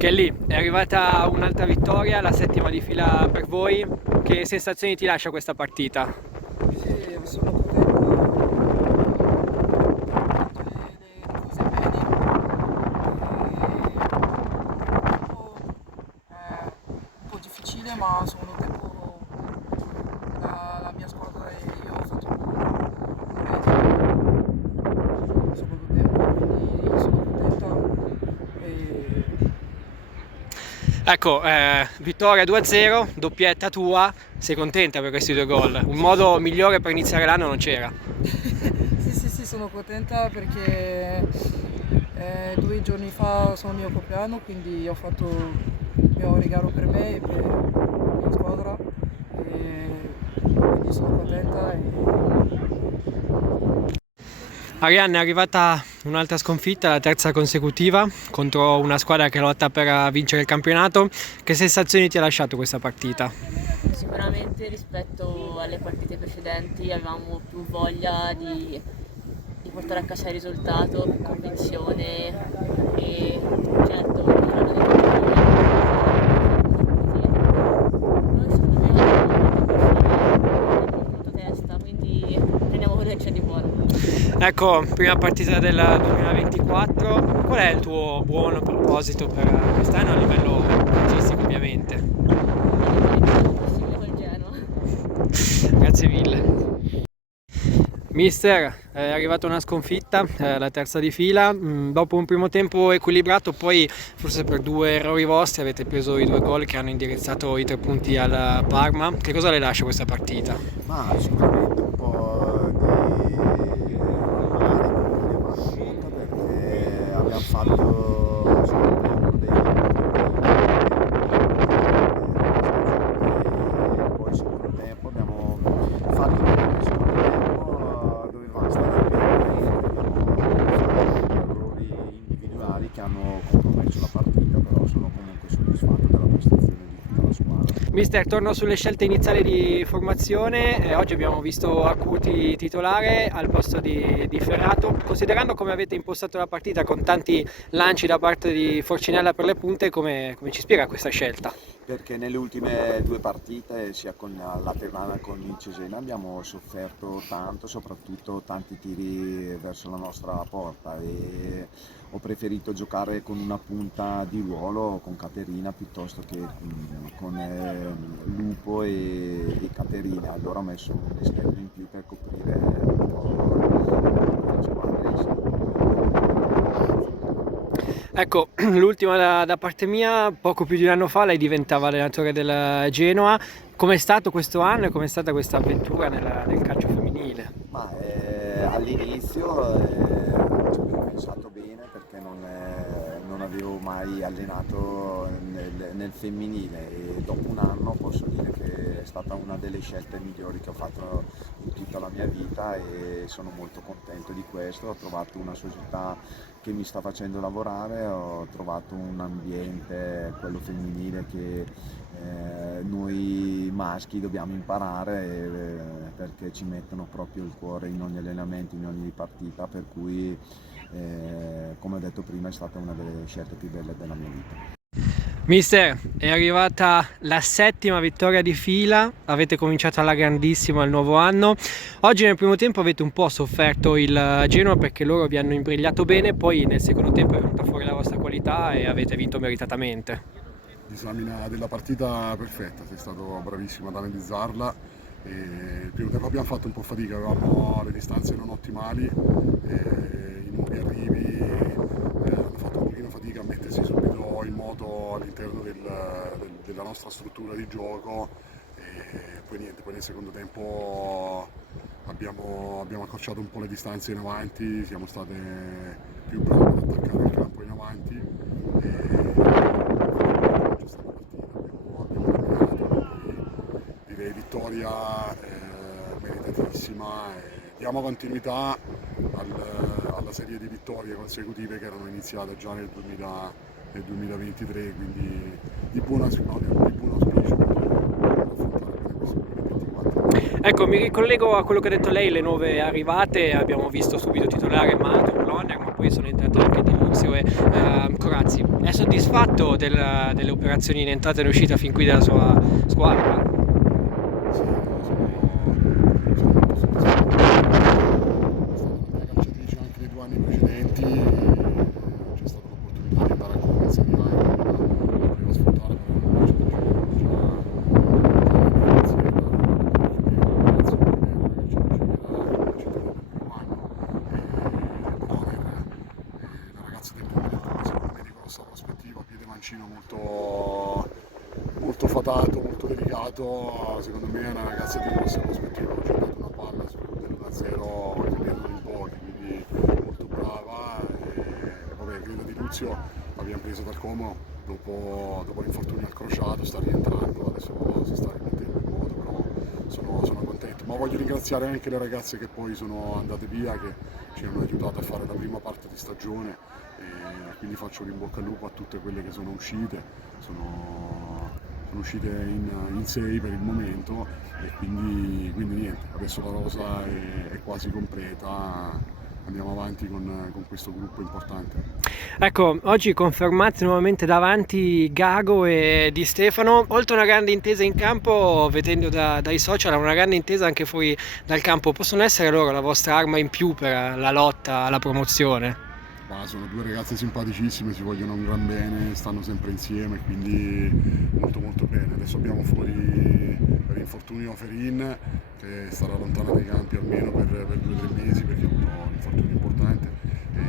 Kelly, è arrivata un'altra vittoria, la settima di fila per voi. Che sensazioni ti lascia questa partita? Sì, sono contento, ho fatto le cose bene. È un po' difficile, ma secondo tempo la mia squadra e io ho fatto bene il secondo tempo, quindi sono contenta. E Ecco, vittoria 2-0, doppietta tua, sei contenta per questi due gol? Un modo migliore per iniziare l'anno non c'era. sì, sì, sì, sono contenta perché 2 giorni fa sono il mio compleanno, quindi ho fatto il mio regalo per me e per la mia squadra. E quindi sono contenta Arianna, è arrivata un'altra sconfitta, la terza consecutiva, contro una squadra che lotta per vincere il campionato. Che sensazioni ti ha lasciato questa partita? Sicuramente rispetto alle partite precedenti avevamo più voglia di portare a casa il risultato, più convinzione e certo noi secondo me abbiamo punto testa, quindi prendiamo quello che c'è di buono. Ecco, prima partita del 2024, qual è il tuo buono proposito per quest'anno a livello calcistico ovviamente? Il possibile col Genoa. Grazie mille. Mister, è arrivata una sconfitta, la terza di fila, dopo un primo tempo equilibrato, poi forse per due errori vostri avete preso i due gol che hanno indirizzato i 3 punti al Parma. Che cosa le lascia questa partita? Ma sicuramente un po' di rammarico perché abbiamo fatto secondo me uno dei poi secondo tempo abbiamo fatto bene il secondo tempo, dovevamo stare bene, abbiamo fatto errori individuali che hanno compromesso la partita, però sono comunque soddisfatto della prestazione di tutta la squadra. Mister, torno sulle scelte iniziali di formazione. Oggi abbiamo visto Acuti titolare al posto di Ferrato. Considerando come avete impostato la partita con tanti lanci da parte di Forcinella per le punte, come ci spiega questa scelta? Perché nelle ultime due partite, sia con la Ternana che con il Cesena, abbiamo sofferto tanto, soprattutto tanti tiri verso la nostra porta, e ho preferito giocare con una punta di ruolo, con Caterina, piuttosto che con Lupo e Caterina. Allora ho messo un esterno in più per coprire un po' la squadra. Ecco, l'ultima da parte mia, poco più di un anno fa lei diventava allenatore del Genoa. Com'è stato questo anno e com'è stata questa avventura nel calcio femminile? Ma all'inizio ci avevo pensato bene perché non avevo mai allenato nel femminile, e dopo un anno posso dire che è stata una delle scelte migliori che ho fatto in tutta la mia vita e sono molto contento di questo. Ho trovato una società che mi sta facendo lavorare, ho trovato un ambiente, quello femminile, che noi maschi dobbiamo imparare, perché ci mettono proprio il cuore in ogni allenamento, in ogni partita, per cui come ho detto prima è stata una delle scelte più belle della mia vita. Mister, è arrivata la settima vittoria di fila, avete cominciato alla grandissima il nuovo anno. Oggi nel primo tempo avete un po' sofferto il Genoa perché loro vi hanno imbrigliato bene, poi nel secondo tempo è venuta fuori la vostra qualità e avete vinto meritatamente. Disamina della partita perfetta, sei stato bravissimo ad analizzarla. Il primo tempo abbiamo fatto un po' fatica, avevamo le distanze non ottimali, i nuovi arrivi hanno fatto un pochino fatica a mettersi subito in moto all'interno della nostra struttura di gioco, e poi niente, poi nel secondo tempo abbiamo accorciato un po' le distanze in avanti, siamo state più bravi ad attaccare il campo in avanti. Direi vittoria meritatissima, e diamo continuità alla serie di vittorie consecutive che erano iniziate già nel 2023, quindi di buon auspicio per affrontare bene questo 2024. Ecco, mi ricollego a quello che ha detto lei, le nuove arrivate, abbiamo visto subito titolare Mato, Blonner, ma poi sono entrate anche Di D'Annunzio e Corazzi. È soddisfatto delle operazioni in entrata e in uscita fin qui della sua squadra? Sì, sono molto soddisfatto. È stata una mia calciatrice anche nei 2 anni precedenti, c'è stata l'opportunità di andare ancora in Serie A, la volevo sfruttare per una calciatrice che avevo già in Serie A, ragazzi, che era una calciatrice che era cittadina del primo anno, però la ragazza del 2002 secondo me di grossa prospettiva, piede mancino molto fatato, molto delicato, secondo me è una ragazza di grossa prospettiva, ho giocato una palla dell'1-0 credo in pochi, quindi molto brava e vabbè, Grilla Di Luzio l'abbiamo presa dal Como dopo l'infortunio al crociato, sta rientrando, adesso si sta rimettendo in moto, però sono contento, ma voglio ringraziare anche le ragazze che poi sono andate via, che ci hanno aiutato a fare la prima parte di stagione e quindi faccio un in bocca al lupo a tutte quelle che sono uscite, sono uscite in 6 per il momento e quindi niente, adesso la rosa è quasi completa, andiamo avanti con questo gruppo importante. Ecco, oggi confermati nuovamente davanti Gago e Di Stefano, oltre a una grande intesa in campo, vedendo dai social, una grande intesa anche fuori dal campo, possono essere loro la vostra arma in più per la lotta alla promozione? Ma sono 2 ragazze simpaticissime, si vogliono un gran bene, stanno sempre insieme, quindi molto molto bene. Adesso abbiamo fuori per infortunio Ferin, che starà lontana dai campi almeno per 2 o 3 mesi perché ha avuto un infortunio importante. E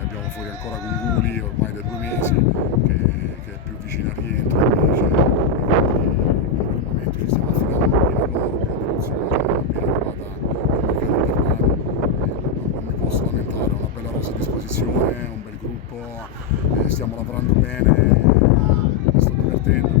abbiamo fuori ancora Gunguli ormai da 2 mesi, che è più vicino al rientro invece. E quindi per il momento ci stiamo affidando un pochino a loro, appena arrivata nel mercato invernale. Non mi posso lamentare, ho una bella rosa a disposizione, un bel gruppo, stiamo lavorando bene, mi sto divertendo.